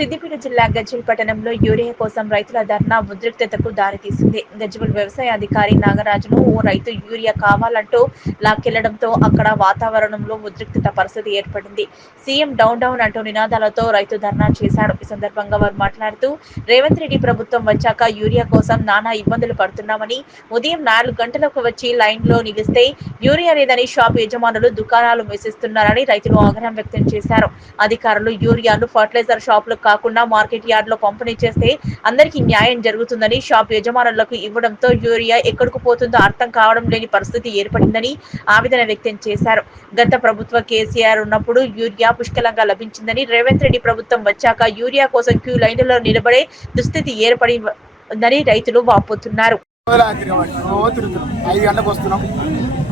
సిద్దిపేట జిల్లా గజ్వేల్ పట్టణంలో యూరియా కోసం రైతుల ధర్నా ఉద్రిక్తతకు దారితీసింది. గజ్వేల్ వ్యవసాయ అధికారి నాగరాజును ఓ రైతు యూరియా కావాలంటూ లాక్కెళ్లడంతో అక్కడ వాతావరణంలో ఉద్రిక్తత పరిస్థితి ఏర్పడింది. సీఎం డౌన్ డౌన్ అంటూ నినాదాలతో రైతు ధర్నా చేశాడు. ఈ సందర్భంగా వారు మాట్లాడుతూ రేవంత్ రెడ్డి ప్రభుత్వం వచ్చాక యూరియా కోసం నానా ఇబ్బందులు పడుతున్నామని, ఉదయం 4 గంటలకు వచ్చి లైన్లో నిలిస్తే యూరియా లేదని షాప్ యజమానులు దుకాణాలు మూసేస్తున్నారని రైతులు ఆగ్రహం వ్యక్తం చేశారు. అధికారులు యూరియాను ఫర్టిలైజర్ షాపులు కాకుండా మార్కెట్ యార్డ్ లో పంపిణీ చేస్తే అందరికీ న్యాయం జరుగుతుందని షాప్ యజమానులకు ఇవ్వడంతో యూరియా ఎక్కడికి పోతుందో అర్థం కావడం లేని పరిస్థితి ఏర్పడిందని ఆవేదన వ్యక్తం చేశారు. గత ప్రభుత్వ కేసీఆర్ ఉన్నప్పుడు యూరియా పుష్కలంగా లభించిందని, రేవంత్ రెడ్డి ప్రభుత్వం వచ్చాక యూరియా కోసం క్యూ లైన్లలో నిలబడే దుస్థితి ఏర్పడిందని రైతులు వాపోతున్నారు. 5 గంటలకు వస్తున్నాం,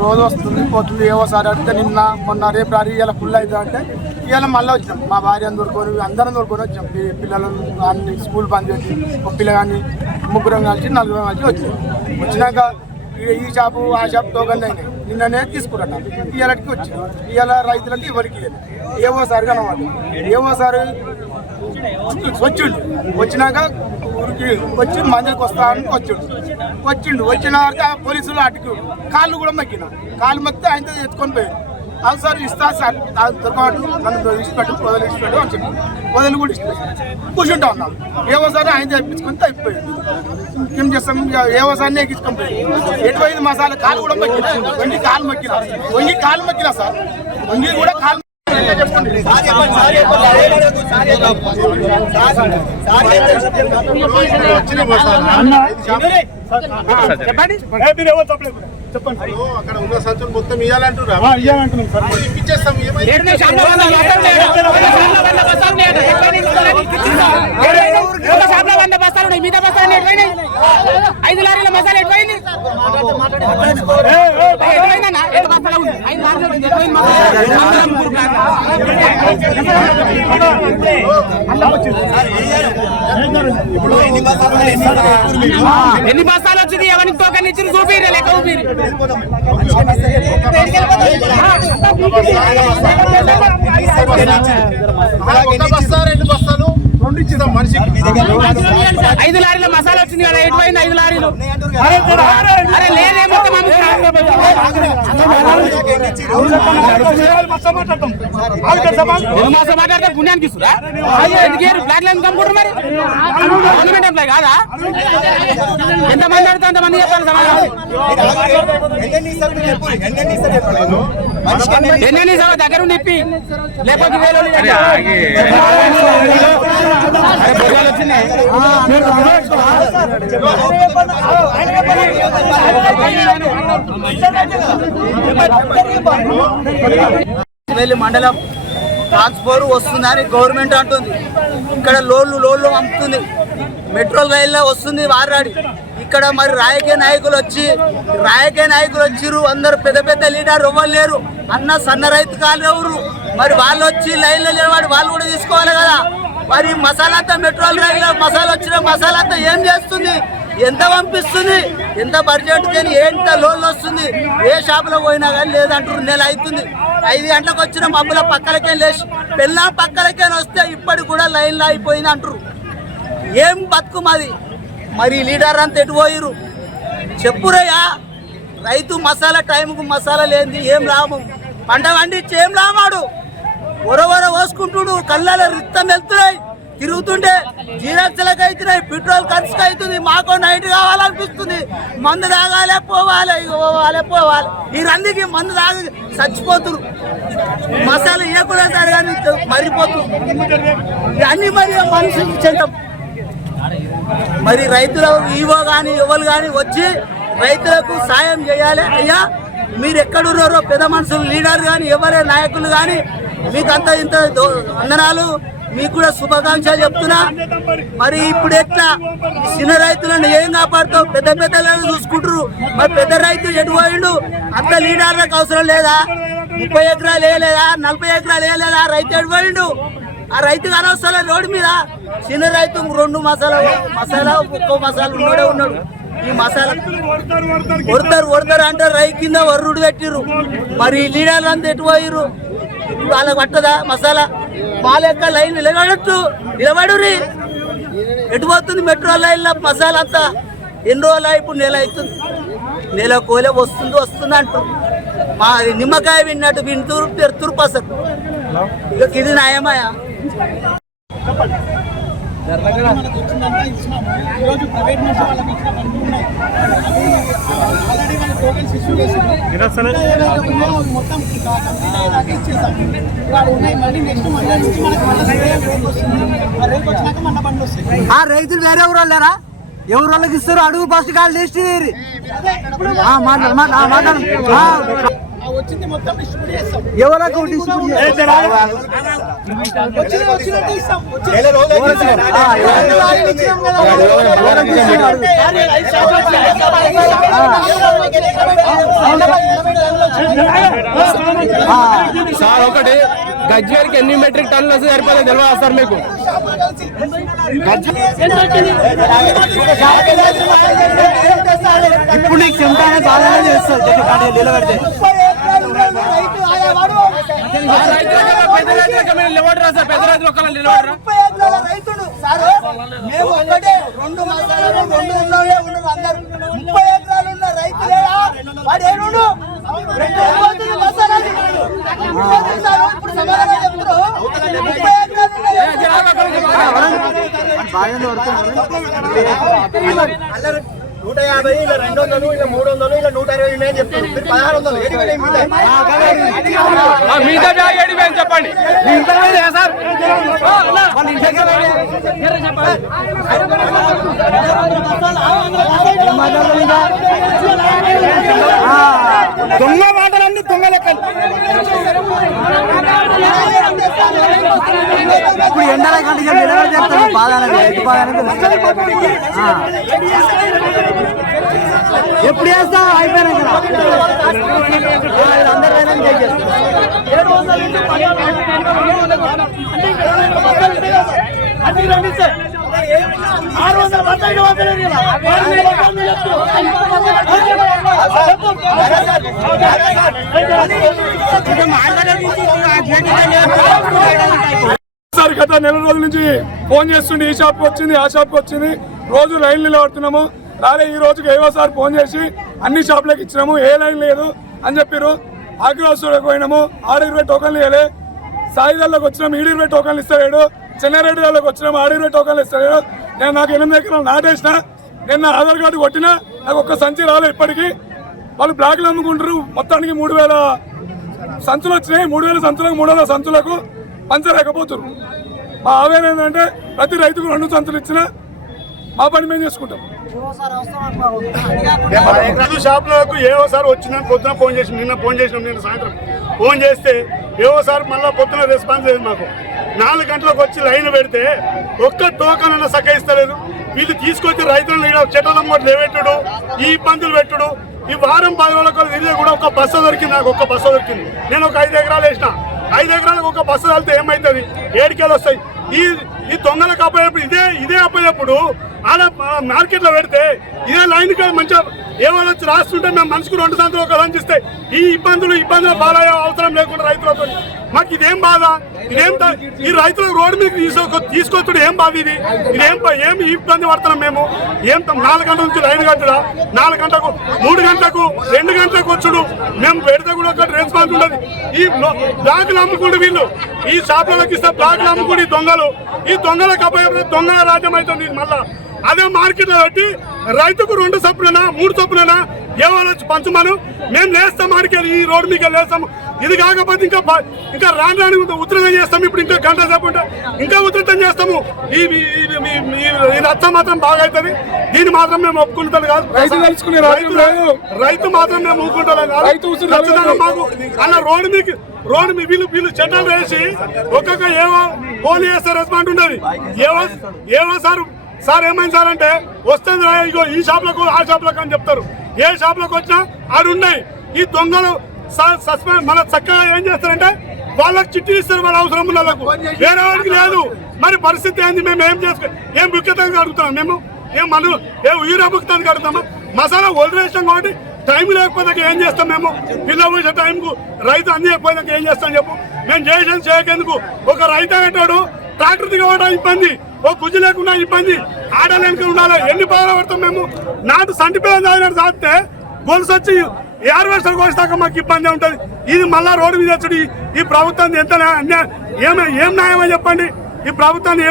రోజు వస్తుంది పోతుంది. ఏవోసారి అడిగితే నిన్న మొన్న రేపు రారి ఇలా ఫుల్ అవుతుంది అంటే ఇవాళ మళ్ళీ వచ్చినాం. మా భార్య తోడుకొని అందరం తోడుకొని వచ్చాం. పిల్లలు అన్ని స్కూల్ బంద్ చేసి ఒక పిల్లగాన్ని 3 కలిసి 4 కలిసి వచ్చినాం. వచ్చినాక ఈ షాపు ఆ షాపు టోకన్లు అయినాయి. నిన్ననే తీసుకున్నాం. ఇవాళకి వచ్చినాం. ఇవాళ రైతులకి ఎవరికి ఏవోసారి కనమాట. ఏవోసారి వచ్చినాక ఊరికి వచ్చి మందికి వస్తానికి వచ్చిండు. వచ్చినాక పోలీసులు అటుకు కాళ్ళు కూడా మక్కిన. కాళ్ళు మక్కితే ఆయనతో ఎత్తుకొని పోయాడు. అవును సార్ ఇస్తా సార్ దొరకబట్టు నన్ను ఇచ్చిపెట్టు ఇచ్చిపెట్టు అని చెప్పి వదిలి కూడా ఇష్టం కూర్చుంటా ఉన్నాం. ఏవోసారి ఆయన తెప్పించుకొని అయిపోయాడు. ఏం చేస్తాం, ఏవోసారి ఎక్కించుకొని పోయాడు. ఎటువైంది మసాలా కాలు కూడా మక్కిన, వంగి కాలు మక్కిన సార్, వంగి కూడా కాలు చెప్పండి. అక్కడ ఉన్న సంచులు మొత్తం ఇవ్వాలంటున్నాం సార్, ఇప్పించేస్తాం. మిగతా బస్తాలు 5 లారీల మసాలా ఎటువైంది? ఎన్ని బస్తాలు వచ్చింది? ఎవరికి టోకన్ ఇచ్చి చూపిరు లెక్క ఊపిరి. మనిషికి 5 లారీల మసాలా వచ్చింది కదా, ఎటువైంది 5 లారీలు? అరే లేదే మొత్తం మాట్లాడితే పుణ్యానికి ఇస్తురా? బ్లాక్ లైన్ కంప్యూటర్ మరి గవర్నమెంట్ ఎంప్లాయ్ కాదా? ఎంతమంది అడితే అంతమంది చెప్పాలి సమాధానం. ఎన్ని దగ్గర నిప్పి లేకపోతే మండలం ట్రాన్స్పోర్ వస్తుందని గవర్నమెంట్ అంటుంది. ఇక్కడ లోళ్ళు పంపుతుంది. మెట్రో రైల్లో వస్తుంది వారాడి. ఇక్కడ మరి రాజకీయ నాయకులు వచ్చిర్రు. అందరు పెద్ద లీడర్ ఎవ్వరు లేరు. అన్న సన్న రైతు కాలు ఎవరు మరి వాళ్ళు వచ్చి లైన్లో నిలబడి వాళ్ళు కూడా తీసుకోవాలి కదా. మరి మసాలా అంతా మెట్రోల్ రైల్లో మసాలా వచ్చిన మసాలా అంతా ఏం చేస్తుంది? ఎంత పంపిస్తుంది? ఎంత బడ్జెట్ కానీ ఎంత లోన్లు వస్తుంది? ఏ షాపులో పోయినా కానీ లేదంటారు. నెల అవుతుంది. 5 గంటలకు వచ్చిన మబ్బుల పక్కలకే లేచి పెళ్ళ పక్కలకే వస్తే ఇప్పటికి కూడా లైన్లో అయిపోయింది అంటారు. ఏం బతుకు మాది? మరి లీడర్ అంతా ఎటు పోయిరు చెప్పురయ్యా. రైతు మసాలా టైంకు మసాలా లేనిది ఏం లాభం? పంట పండించి ఏం లాభాడు? ఒరవర పోసుకుంటుడు, కళ్ళలో రిక్తం వెళ్తున్నాయి, తిరుగుతుంటే జీరక్షలకు అవుతున్నాయి, పెట్రోల్ ఖర్చుకు అవుతుంది. మాకు నైట్ కావాలనిపిస్తుంది. మందు తాగాలే పోవాలి ఈ రందికి మందు తాగి చచ్చిపోతురు. మసాలా ఇవ్వకుండా సరే కానీ మరిపోతురు. అన్ని మరి మనుషులు చెంటాం. మరి రైతుల ఈవో కానీ ఎవరు కానీ వచ్చి రైతులకు సాయం చేయాలి. అయ్యా మీరు ఎక్కడున్నారో పెద్ద మనుషులు లీడర్ కానీ ఎవరే నాయకులు కానీ మీకు అంత ఇంత వందనాలు, మీకు కూడా శుభాకాంక్షలు చెప్తున్నా. మరి ఇప్పుడు ఎట్లా చిన్న రైతులను ఏం కాపాడుతావు? పెద్దలను చూసుకుంటారు. మరి పెద్ద రైతు ఎటు పోయిండు? అంత లీడర్లకు అవసరం లేదా? 30 ఎకరాలు వేయలేదా? 40 ఎకరాలు వేయలేదా? రైతు ఎటు పోయిండు? ఆ రైతుకు అనవసరం రోడ్డు మీద. చిన్న రైతు 2 మసాలా ఒక్కో మసాలా ఉన్నాడు. ఈ మసాలా కొడతారు అంటే రై కింద వర్రుడు పెట్టిర్రు. మరి లీడర్లు అంతా ఎటు పోయిర్రు? ఇప్పుడు వాళ్ళకి పట్టదా మసాలా మా లెక్క లైన్ నిలబడుర్రి ఎటు పోతుంది మెట్రో లైన్లో మసాలా అంతా ఎన్ని రోజులు ఇప్పుడు నెల అవుతుంది నెల కోలే వస్తుంది అంటారు మా నిమ్మకాయ విన్నట్టు వింటూరు పెరుతురు పసరు ఇక ఇది న్యాయమాయా ఈరోజు ప్రైవేట్ నుంచి వాళ్ళకి ఇచ్చిన పనులు ఉన్నాయి ఆల్రెడీ వాళ్ళు టోకెన్స్ ఇష్యూ చేసి మొత్తం కంప్లీట్ ఇచ్చేసాం వాళ్ళు ఉన్నాయి మళ్ళీ నెక్స్ట్ మండే నుంచి మనకి రేపు వస్తుంది ఆ రేపు వచ్చినాక మన బండ్లు వస్తాయి ఆ రైతులు వేరే ఎవరు వాళ్ళారా ఎవరు వాళ్ళకి ఇస్తారు అడుగు ఫస్ట్ కాల్ లిస్ట్ వచ్చింది మొత్తం డిస్ట్రిబ్యూట్ చేస్తాం ఎవరికి వచ్చినట్టు ఇస్తాం సార్ ఒకటి గజ్వేల్కి ఎన్ని మెట్రిక్ టన్నులు వస్తే సరిపోతే తెలియదు సార్ మీకు ఇప్పుడు నీకు చెంటానే బాగా చేస్తారు నిలబెడితే అందరూ 150 ఇలా 200 ఇలా 300 ఇలా 120 ఉన్నాయని చెప్తారు 1600 మిగతా బ్యాగ్ 7000 చెప్పండి సార్ దొంగ మాటలన్నీ దొంగ లెక్కలు ఇప్పుడు ఎండల కంటే నిలబడి చెప్తాను బాధ అనేది ఎప్పుడు చేస్తా అయిపోయినా సార్ గత నెల రోజుల నుంచి ఫోన్ చేస్తుండే ఈ షాప్కి వచ్చింది ఆ షాప్కి వచ్చింది రోజు లైన్ నిలబడుతున్నాము రాలే ఈ రోజుకి ఏవో సార్ ఫోన్ చేసి అన్ని షాపులకు ఇచ్చినాము ఏ లైన్ లేదు అని చెప్పారు ఆగ్రాసులకు పోయినాము 620 టోకన్లు ఇవ్వలే సాయిదాల్లోకి వచ్చినాము 720 టోకన్లు ఇస్తాడు చెన్నారెడ్డిలోకి వచ్చినాము 620 టోకన్లు ఇస్తాడు నేను నాకు 8 ఎకరాలు నాటేసిన నేను నా ఆధార్ కార్డు కొట్టినా నాకు ఒక్క సంచి రాలేదు ఇప్పటికీ వాళ్ళు బ్లాక్లు అమ్ముకుంటారు మొత్తానికి 3000 సంచులు వచ్చినాయి 3000 సంచులకు 300 సంచులకు పంచలేకపోతున్నారు మా ఆవేదన ఏంటంటే ప్రతి రైతుకు 2 సంచులు ఇచ్చినా మా పని మేము చేసుకుంటాం షాపులకు ఏవో సార్ వచ్చిందని పొద్దున ఫోన్ చేసి నిన్న సాయంత్రం ఫోన్ చేస్తే ఏవో సార్ మళ్ళీ పొద్దున రెస్పాన్స్ లేదు మాకు 4 గంటలకు వచ్చి లైన్ పెడితే ఒక్క టోకన్ అన్న సక్కయిస్తలేదు వీళ్ళు తీసుకొచ్చి రైతులను చెట్ల మూట లేవెట్టుడు ఈ ఇబ్బందులు పెట్టుడు ఈ వారం 10 రోజులకు తిరిగి కూడా ఒక బస్సు దొరికింది నాకు ఒక్క బస్సు దొరికింది నేను ఒక 5 ఎకరాలు వేసిన 5 ఎకరాలకు ఒక బస్సు వెళ్తే ఏమవుతుంది 7 కేలు వస్తాయి ఈ దొంగలకు అప్పయ్యేప్పుడు ఇదే అప్పయ్యేప్పుడు ఆడ మార్కెట్లో పెడితే ఇదే లైన్ మంచిగా ఏమైనా వచ్చి రాస్తుంటే మేము మనిషికి 2 సంవత్సరాలు ఒక లంచిస్తే ఈ ఇబ్బందులు బాధ అవసరం లేకుండా రైతులతో మాకు ఇదేం బాధ ఈ రైతులకు రోడ్డు మీద తీసుకొచ్చుడు ఏం బాధ ఏం ఇబ్బంది పడుతున్నాం మేము 4 గంటల నుంచి లైన్ కట్టడా 4 గంటలకు 3 గంటలకు 2 గంటలకు వచ్చుడు మేము పెడితే కూడా ఒక రెస్పాన్స్ ఉండదు ఈ బ్లాక్లు అమ్ముకుంటూ వీళ్ళు ఈ షాపులకు ఇస్తే బ్లాక్లు అమ్ముకుంటూ ఈ దొంగలకు అబ్బాయి దొంగల రాజ్యం అవుతుంది మళ్ళా అదే మార్కెట్లో పెట్టి రైతుకు 2 చొప్పున 3 చొప్పున ఎవరు వచ్చి పంచమను మేము లేస్తాం ఆడికెళ్ళి ఈ రోడ్డు మీకు లేస్తాము ఇది కాకపోతే ఇంకా రాని ఉధృతం చేస్తాము ఇప్పుడు ఇంకా గంట సేపు ఇంకా ఉధృతం చేస్తాము ఈ రచ్చ మాత్రం బాగా అవుతుంది దీన్ని మాత్రం మేము ఒప్పుకుంటాం కాదు రైతు మాత్రం మేము ఒప్పుకుంటాం కాదు మాకు అన్న రోడ్డు మీ వీళ్ళు చట్టాలు వేసి ఒక్కొక్క ఏవో ఫోన్ చేస్తే రెస్పాండ్ ఉండదు ఏవో సార్ ఏమైంది సార్ అంటే వస్తుంది ఇగో ఈ షాప్లకు ఆ షాప్లకు అని చెప్తారు ఏ షాప్లోకి వచ్చినా ఆడు ఉన్నాయి ఈ దొంగలు సస్పెండ్ మన చక్కగా ఏం చేస్తారంటే వాళ్ళకి చిట్టి ఇస్తారు వాళ్ళ అవసరం ఉన్న వాళ్ళకు వేరే వాడికి లేదు మరి పరిస్థితి ఏంది మేము ఏం బుక్కెతానికి అడుగుతాం మేము ఏం యూరియా బుక్తానికి అడుగుతామా మసాలా వదిలేసాం కాబట్టి టైం లేకపోతే ఏం చేస్తాం మేము? పిల్ల పోసే టైంకు రైతు అందియకపోయినాక ఏం చేస్తాం చెప్పు? మేము చేసిన చేయకేందుకు? ఒక రైతు అనేటాడు ట్రాక్టర్ దిగవడం ఇబ్బంది, ఓ గుజ్జు లేకుండా ఇబ్బంది, ఆడలేక ఉండాలి. ఎన్ని బాధలు పడతాం మేము? నాటు సంటి పిల్లలు తాగినట్టు తాగితే గొలుసు వచ్చి ఏర్వేస్తారు కోసాక మాకు ఇబ్బంది ఉంటుంది. ఇది మళ్ళా రోడ్డు మీద వచ్చి ఈ ప్రభుత్వం ఎంత ఏం న్యాయమని చెప్పండి? ఈ ప్రభుత్వాన్ని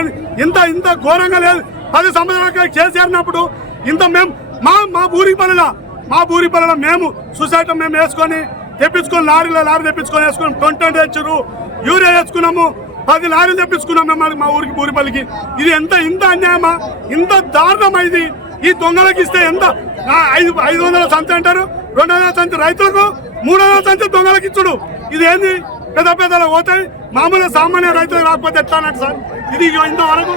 ఇంత ఘోరంగా లేదు. 10 సంవత్సరాల చేసేసినప్పుడు ఇంత మేము మా బూరి పనుల మేము సొసైటీ మేము వేసుకొని తెప్పించుకొని లారీ తెప్పించుకొని వేసుకున్నాం. 20 తెచ్చారు, యూరియా వేసుకున్నాము, 10 లారీలు తెప్పించుకున్నాం మేము మా ఊరికి బూరిపల్లికి. ఇది ఇంత అన్యాయమా? ఇంత దారుణమా ఇది? ఈ దొంగలకు ఇస్తే ఎంత? 500 సంచి అంటారు, 200 సంచి రైతులకు, 300 సంచి దొంగలకు ఇచ్చుడు. ఇది ఏంది? పెద్దలు పోతాయి, మామూలుగా సామాన్య రైతులకు రాకపోతే ఎట్లా అన్నట్టు సార్? ఇది ఇంతవరకు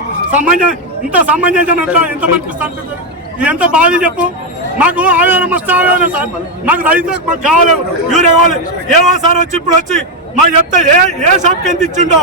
ఇంత సమంజసం ఎంత మంచి ఇది ఎంత బాధ చెప్పు? మాకు ఆవేదన మస్తు ఆవేదన సార్. మాకు రైతులకు మాకు కావాలి, యూరియా కావాలి. ఏవో సార్ వచ్చి ఇప్పుడు వచ్చి మాకు చెప్తే ఏ షాప్కి ఎంత ఇచ్చిండో